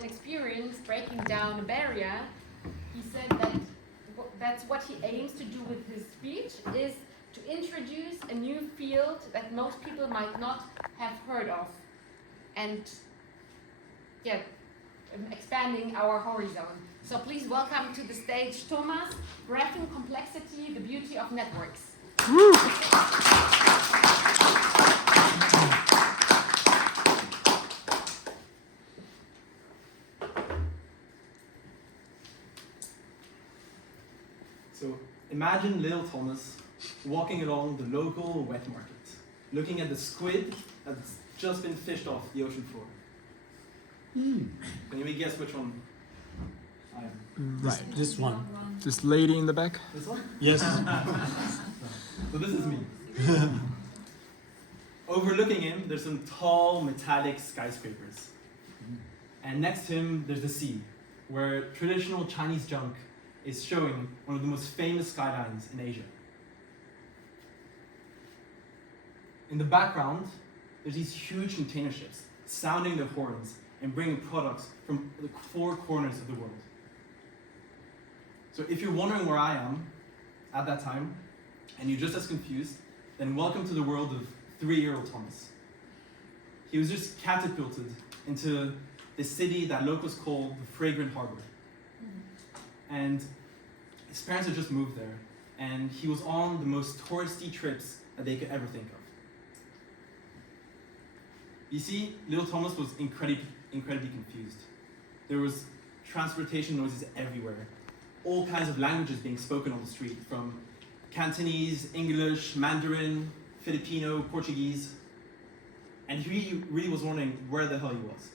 an experience breaking down a barrier, he said that that's what he aims to do with his speech, is to introduce a new field that most people might not have heard of. And yeah, expanding our horizon. So please welcome to the stage Thomas, Graphing Complexity, the Beauty of Networks. So imagine little Thomas walking along the local wet market, looking at the squid that's just been fished off the ocean floor. Can you guess which one I am? Right, this one. This lady in the back? This one? Yes. So this is me. Overlooking him, there's some tall metallic skyscrapers. And next to him, there's the sea, where traditional Chinese junk is showing one of the most famous skylines in Asia. In the background, there's these huge container ships sounding their horns and bringing products from the four corners of the world. So if you're wondering where I am at that time, and you're just as confused, then welcome to the world of 3-year-old Thomas. He was just catapulted into the city that locals call the Fragrant Harbor. And his parents had just moved there, and he was on the most touristy trips that they could ever think of. You see, little Thomas was incredibly confused. There was transportation noises everywhere, all kinds of languages being spoken on the street, from Cantonese, English, Mandarin, Filipino, Portuguese, and he really was wondering where the hell he was.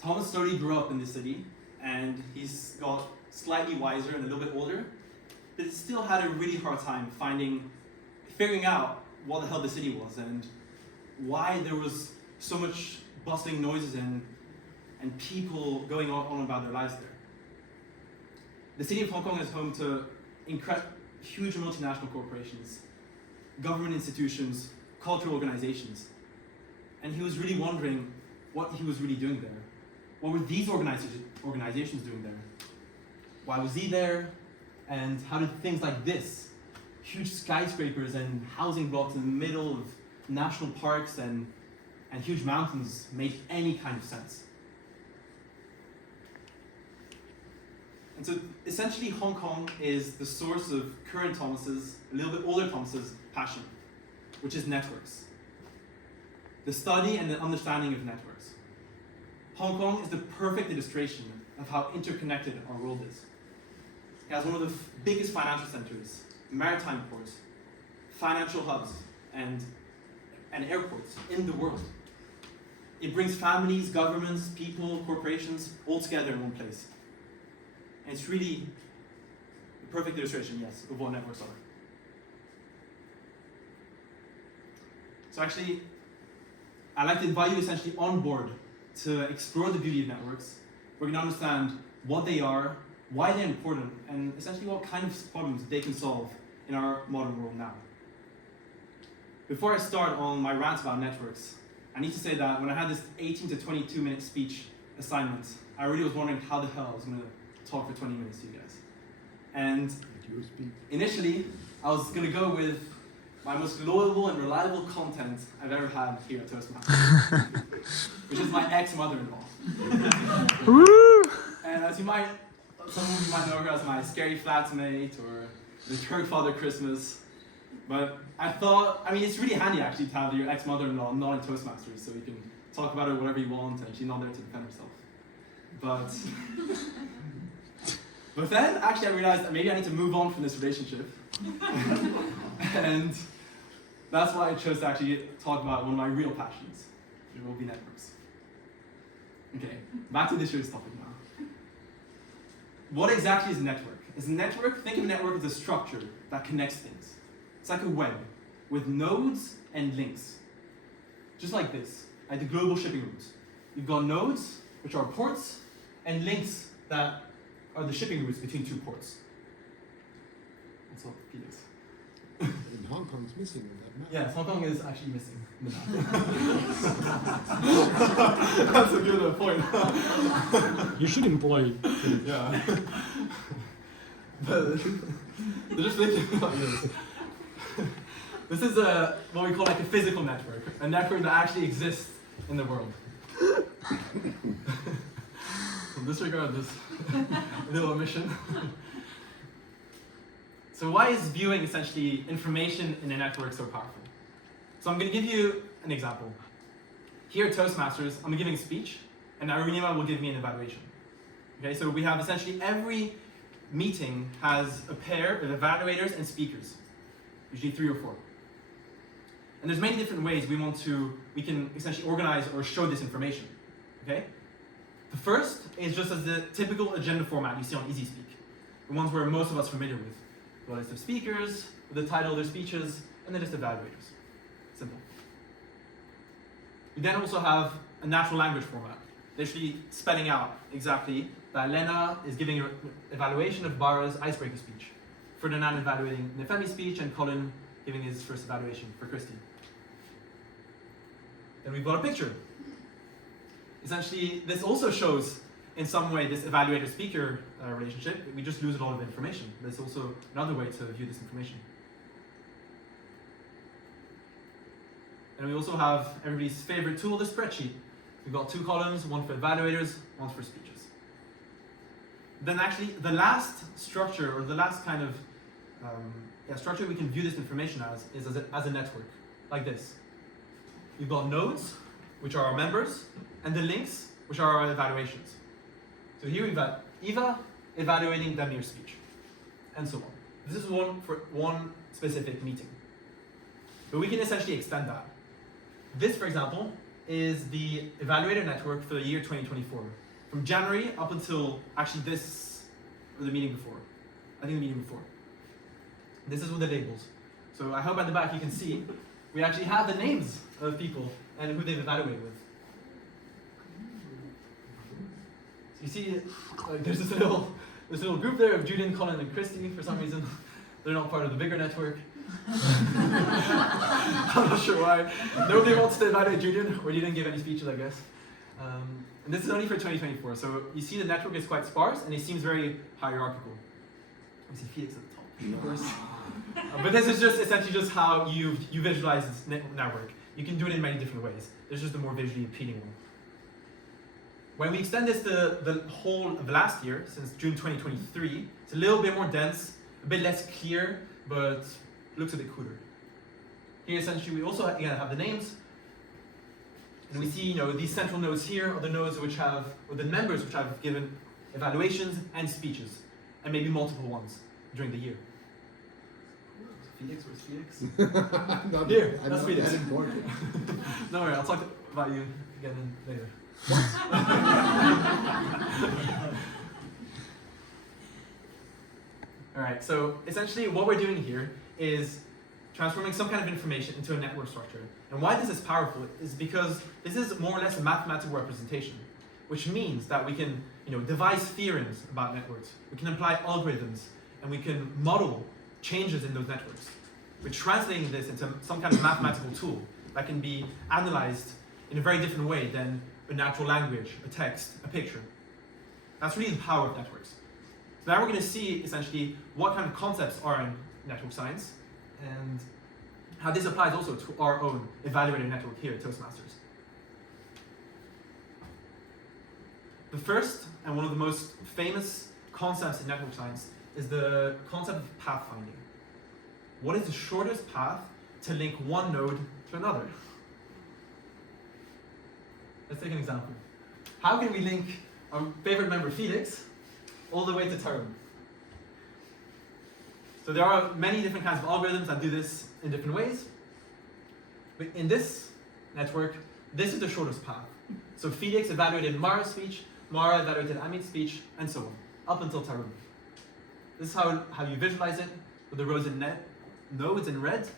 Thomas slowly grew up in this city, and he's got slightly wiser and a little bit older, but he still had a really hard time figuring out what the hell the city was and why there was so much bustling noises and people going on about their lives there. The city of Hong Kong is home to huge multinational corporations, government institutions, cultural organizations, and he was really wondering what he was really doing there. What were these organizations doing there? Why was he there? And how did things like this, huge skyscrapers and housing blocks in the middle of national parks and huge mountains, make any kind of sense? And so essentially Hong Kong is the source of current Thomas's, a little bit older Thomas's passion, which is networks. The study and the understanding of networks. Hong Kong is the perfect illustration of how interconnected our world is. It has one of the biggest financial centers, maritime ports, financial hubs, and airports in the world. It brings families, governments, people, corporations all together in one place. And it's really the perfect illustration, yes, of what networks are. So actually, I'd like to invite you essentially on board to explore the beauty of networks. We're going to understand what they are, why they're important, and essentially what kind of problems they can solve in our modern world now. Before I start on my rant about networks, I need to say that when I had this 18 to 22 minute speech assignment, I really was wondering how the hell I was going to talk for 20 minutes to you guys. And initially, I was going to go with my most loyal and reliable content I've ever had here at Toastmasters, which is my ex-mother-in-law. And as some of you might know her as my scary flatmate or the Kirk Father Christmas. But I thought, it's really handy actually to have your ex-mother-in-law not in Toastmasters, so you can talk about her whatever you want and she's not there to defend herself. But then actually I realized that maybe I need to move on from this relationship. And that's why I chose to actually talk about one of my real passions, which will be networks. Okay, back to this year's topic now. What exactly is a network? Think of a network as a structure that connects things. It's like a web with nodes and links. Just like this, like the global shipping routes. You've got nodes, which are ports, and links that are the shipping routes between two ports. That's all, Felix. In Hong Kong, it's missing in that map. Yes, Hong Kong is actually missing in the map. That's a good point. You should employ. Yeah. But they're just thinking about this. This is what we call like a physical network, a network that actually exists in the world. So disregard this little omission. So why is viewing essentially information in a network so powerful? So I'm going to give you an example. Here at Toastmasters, I'm giving a speech, and Arunima will give me an evaluation. Okay, so we have essentially every meeting has a pair of evaluators and speakers, usually 3 or 4. And there's many different ways we can essentially organize or show this information. Okay? The first is just as the typical agenda format you see on EasySpeak, the ones where most of us are familiar with. A list of speakers, with the title of their speeches, and then just evaluators. Simple. We then also have a natural language format, literally spelling out exactly that Lena is giving an evaluation of Bara's icebreaker speech, Ferdinand evaluating Nefemi's speech, and Colin giving his first evaluation for Christy. Then we've got a picture. Essentially, this also shows in some way this evaluator-speaker relationship. We just lose a lot of information. There's also another way to view this information. And we also have everybody's favorite tool, the spreadsheet. We've got 2 columns, one for evaluators, one for speeches. Then actually, the last structure, or the last kind of structure we can view this information as, is as a network, like this. We've got nodes, which are our members, and the links, which are our evaluations. So here we've got Eva evaluating Damir's speech, and so on. This is one for one specific meeting. But we can essentially extend that. This, for example, is the evaluator network for the year 2024. From January up until actually this, or the meeting before. I think the meeting before. This is with the labels. So I hope at the back you can see, we actually have the names of people and who they've evaluated with. So you see, there's this little group there of Julian, Colin, and Christy. For some reason, they're not part of the bigger network. I'm not sure why. Nobody wants to evaluate Julian, or he didn't give any speeches, I guess. And this is only for 2024, so you see the network is quite sparse, and it seems very hierarchical. You see Felix at the top, of course. But this is just essentially just how you visualize this network. You can do it in many different ways. There's just a more visually appealing one. When we extend this to the whole of last year, since June 2023, it's a little bit more dense, a bit less clear, but looks a bit cooler. Here, essentially, we also again have the names, and we see, these central nodes here are the nodes which have, or the members which have given evaluations and speeches, and maybe multiple ones during the year. Felix, where's Felix? Here, that's Felix. Don't worry, I'll talk about you again later. Alright, so essentially what we're doing here is transforming some kind of information into a network structure. And why this is powerful is because this is more or less a mathematical representation, which means that we can devise theorems about networks, we can apply algorithms, and we can model changes in those networks. We're translating this into some kind of mathematical tool that can be analyzed in a very different way than a natural language, a text, a picture. That's really the power of networks. So now we're going to see essentially what kind of concepts are in network science and how this applies also to our own evaluator network here at Toastmasters. The first and one of the most famous concepts in network science is the concept of pathfinding. What is the shortest path to link one node to another? Let's take an example. How can we link our favorite member Felix all the way to Tyrone? So there are many different kinds of algorithms that do this in different ways. But in this network, this is the shortest path. So Felix evaluated Mara's speech, Mara evaluated Amit's speech, and so on, up until Tyrone. This is how you visualize it, with the rows in nodes in red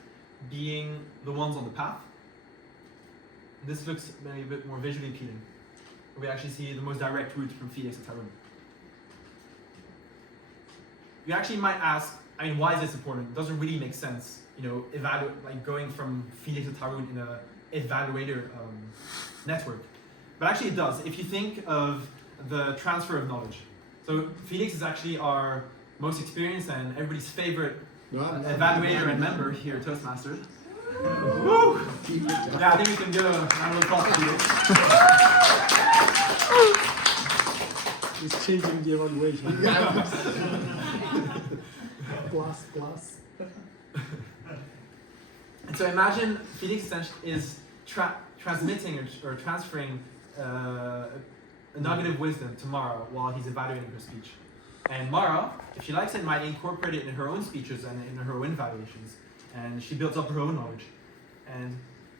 being the ones on the path. This looks maybe a bit more visually appealing. We actually see the most direct route from Felix to Tyrone. You actually might ask, why is this important? It doesn't really make sense, going from Felix to Tarun in a evaluator network. But actually it does. If you think of the transfer of knowledge. So Felix is actually our most experienced and everybody's favorite evaluator and member here at Toastmasters. Woo! Yeah, I think we can give a round of applause to Felix. It's changing the evaluation. plus. And so imagine Felix essentially is transmitting or transferring a nugget of wisdom to Mara while he's evaluating her speech. And Mara, if she likes it, might incorporate it in her own speeches and in her own evaluations. And she builds up her own knowledge.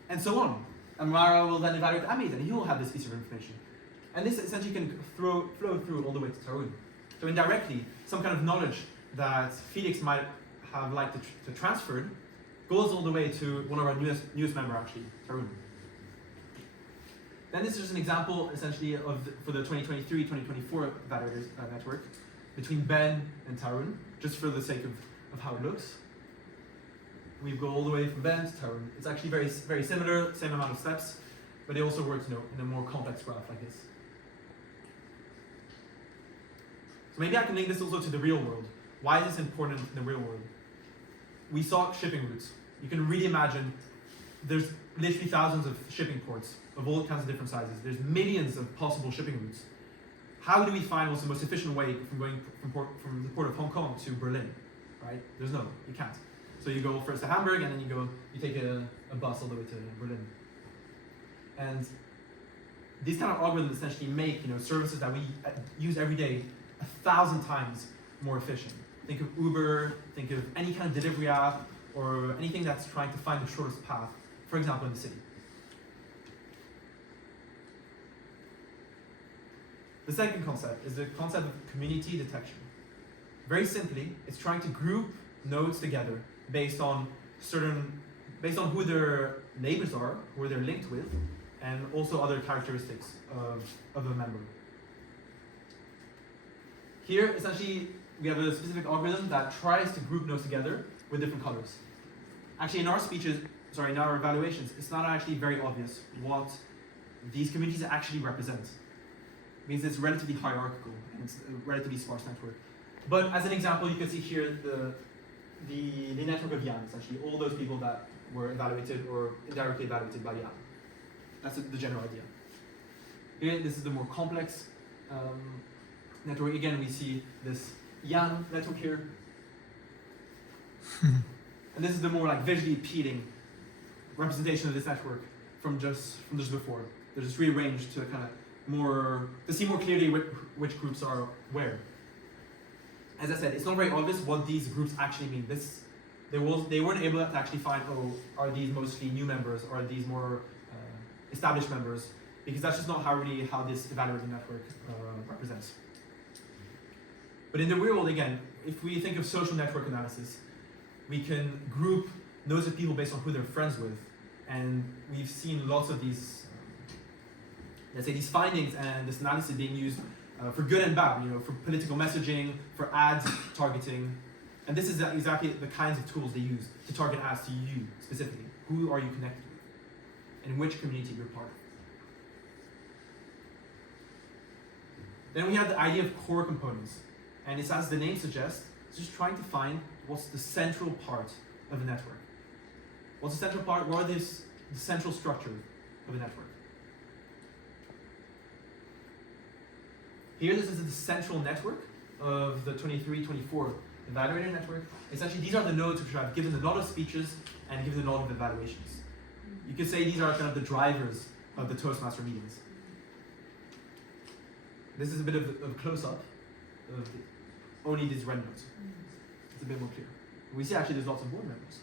And so on. And Mara will then evaluate Amit, and he will have this piece of information. And this essentially can flow through all the way to Tarun. So indirectly, some kind of knowledge that Felix might have liked to transfer goes all the way to one of our newest member, actually, Tarun. Then this is just an example, essentially, for the 2023-2024 evaluators network between Ben and Tarun, just for the sake of how it looks. We go all the way from Ben to Tarun. It's actually very, very similar, same amount of steps, but it also works in a more complex graph like this. So maybe I can link this also to the real world. Why is this important in the real world? We saw shipping routes. You can really imagine there's literally thousands of shipping ports of all kinds of different sizes. There's millions of possible shipping routes. How do we find what's the most efficient way from going from the port of Hong Kong to Berlin? Right? You can't. So you go first to Hamburg, and then you take a bus all the way to Berlin. And these kind of algorithms essentially make services that we use every day 1,000 times more efficient. Think of Uber, think of any kind of delivery app, or anything that's trying to find the shortest path, for example, in the city. The second concept is the concept of community detection. Very simply, it's trying to group nodes together based on who their neighbors are, who they're linked with, and also other characteristics of a member. Here, essentially, we have a specific algorithm that tries to group nodes together with different colors. Actually, in our evaluations, it's not actually very obvious what these communities actually represent. It means it's relatively hierarchical and it's a relatively sparse network. But as an example, you can see here the network of Yan, essentially all those people that were evaluated or indirectly evaluated by Yan. That's the general idea. Here, this is the more complex network. Again, we see this Yan network here. And this is the more visually appealing representation of this network from just before. There's just rearranged to to see more clearly which groups are where. As I said, it's not very obvious what these groups actually mean. They weren't able to actually find, are these mostly new members, or are these more established members, because that's just not how this evaluating network represents. But in the real world, again, if we think of social network analysis, we can group nodes of people based on who they're friends with, and we've seen lots of these, these findings and this analysis being used for good and bad, for political messaging, for ads targeting, and this is exactly the kinds of tools they use to target ads to you specifically. Who are you connected with, and which community you're part of? Then we have the idea of core components, and it's, as the name suggests, it's just trying to find what's the central part of a network. What's the central part? What is the central structure of a network? Here, this is the central network of the 23-24 evaluator network. Essentially, these are the nodes which have given a lot of speeches and given a lot of evaluations. You could say these are kind of the drivers of the Toastmaster meetings. This is a bit of a close-up of only these red nodes. It's a bit more clear. We see actually there's lots of board members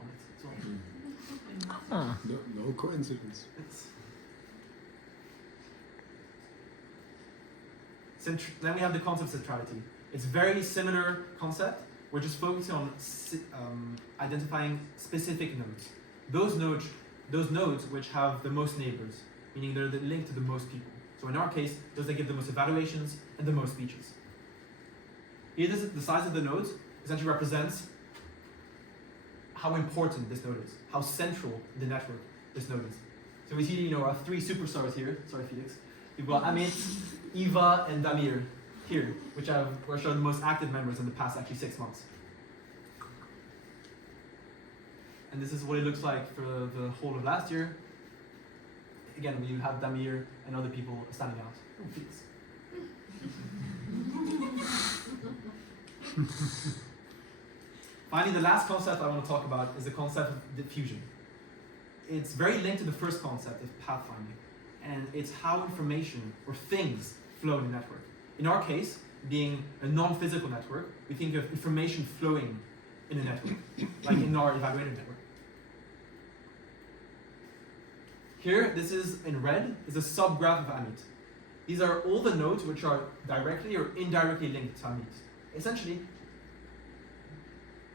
on it as well. No coincidence. Then we have the concept of centrality. It's a very similar concept. We're just focusing on identifying specific nodes. Those nodes which have the most neighbors, meaning they're linked to the most people. So in our case, those that give the most evaluations and the most speeches. Here, the size of the nodes essentially represents how important this node is, how central in the network this node is. So we see, our 3 superstars here. Sorry, Felix. We've got Amit, Eva, and Damir here, which are the most active members in the past actually 6 months. And this is what it looks like for the whole of last year. Again, we have Damir and other people standing out. Oh, Felix. Finally, the last concept I want to talk about is the concept of diffusion. It's very linked to the first concept of pathfinding, and it's how information or things flow in a network. In our case, being a non-physical network, we think of information flowing in a network, like in our evaluator network. Here, this is in red, is a subgraph of Amit. These are all the nodes which are directly or indirectly linked to Amit. Essentially,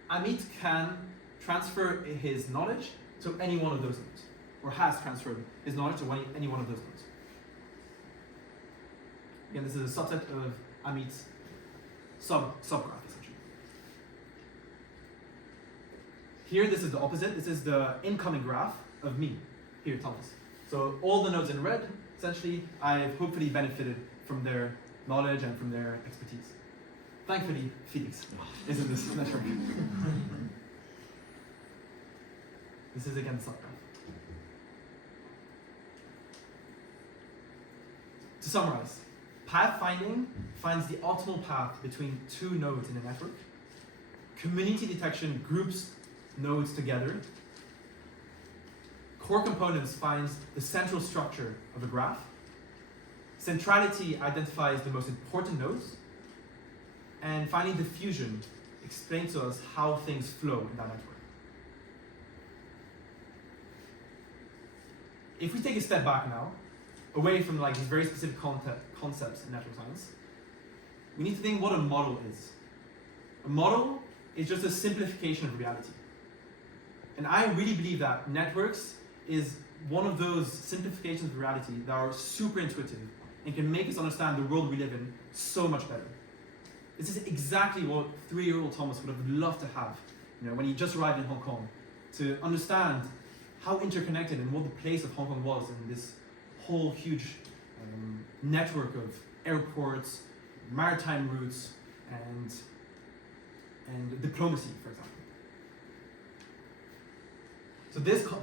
Amit can transfer his knowledge to any one of those nodes, or has transferred his knowledge to any one of those nodes. Again, this is a subset of Amit's subgraph, essentially. Here, this is the opposite. This is the incoming graph of me, here, Thomas. So all the nodes in red, essentially, I've hopefully benefited from their knowledge and from their expertise. Thankfully, Felix is in this network. This is again the subgraph. To summarize, pathfinding finds the optimal path between 2 nodes in a network. Community detection groups nodes together. Core components finds the central structure of a graph. Centrality identifies the most important nodes. And finally, diffusion explains to us how things flow in that network. If we take a step back now, away from these very specific concepts in natural science, we need to think what a model is. A model is just a simplification of reality. And I really believe that networks is one of those simplifications of reality that are super intuitive and can make us understand the world we live in so much better. This is exactly what 3-year-old Thomas would have loved to have, when he just arrived in Hong Kong, to understand how interconnected and what the place of Hong Kong was in this whole huge network of airports, maritime routes, and diplomacy, for example. So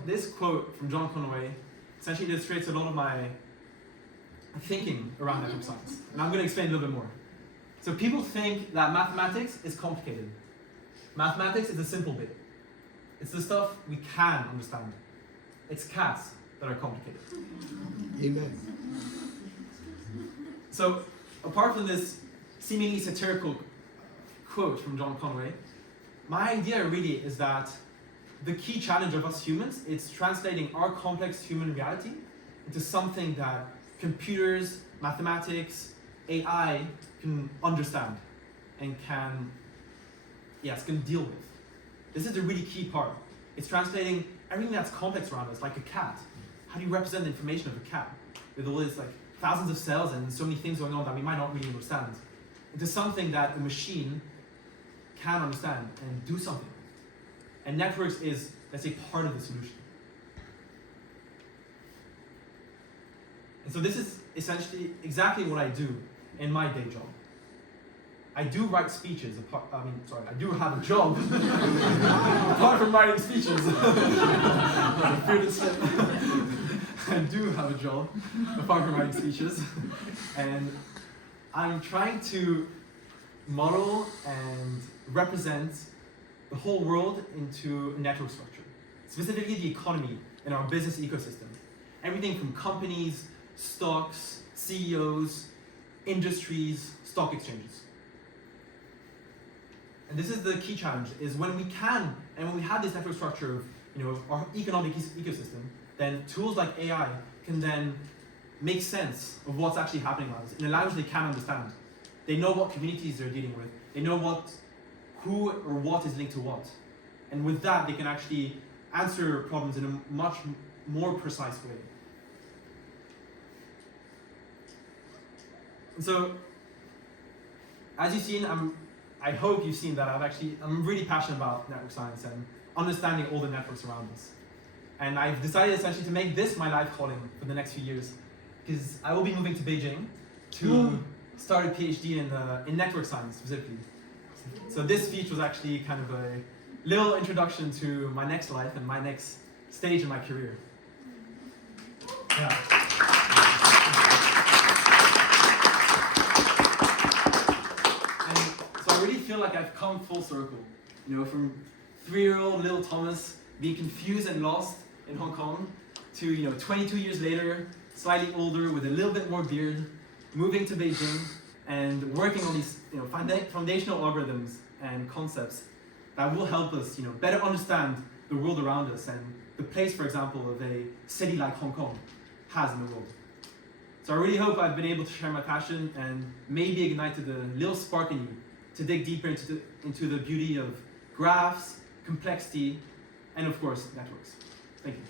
this quote from John Conway essentially illustrates a lot of my thinking around network science, and I'm going to explain a little bit more. So people think that mathematics is complicated. Mathematics is a simple bit. It's the stuff we can understand. It's cats that are complicated. Amen. So apart from this seemingly satirical quote from John Conway, my idea really is that the key challenge of us humans is translating our complex human reality into something that computers, mathematics, AI can understand and can deal with. This is the really key part. It's translating everything that's complex around us, like a cat. How do you represent the information of a cat with all these thousands of cells and so many things going on that we might not really understand, into something that a machine can understand and do something with? And networks is, let's say, part of the solution. And so this is essentially exactly what I do in my day job. I do write speeches. I do have a job apart from writing speeches. I do have a job apart from writing speeches, and I'm trying to model and represent the whole world into a network structure, specifically the economy and our business ecosystem. Everything from companies, stocks, CEOs, industries, stock exchanges. And this is the key challenge, is when we can, and when we have this network structure of our economic ecosystem, then tools like AI can then make sense of what's actually happening around us in a language they can understand. They know what communities they're dealing with. They know who or what is linked to what. And with that, they can actually answer problems in a much more precise way. And so, as you've seen, I hope you've seen that I'm really passionate about network science, and understanding all the networks around us. And I've decided essentially to make this my life calling for the next few years, because I will be moving to Beijing to start a PhD in network science specifically. So this speech was actually kind of a little introduction to my next life and my next stage in my career. Yeah. And so I really feel like I've come full circle, you know, from 3-year-old little Thomas being confused and lost in Hong Kong to, you know, 22 years later, slightly older with a little bit more beard, moving to Beijing and working on these, you know, foundational algorithms and concepts that will help us, you know, better understand the world around us and the place, for example, of a city like Hong Kong has in the world. So I really hope I've been able to share my passion and maybe ignited a little spark in you to dig deeper into the beauty of graphs, complexity, and of course, networks. Thank you.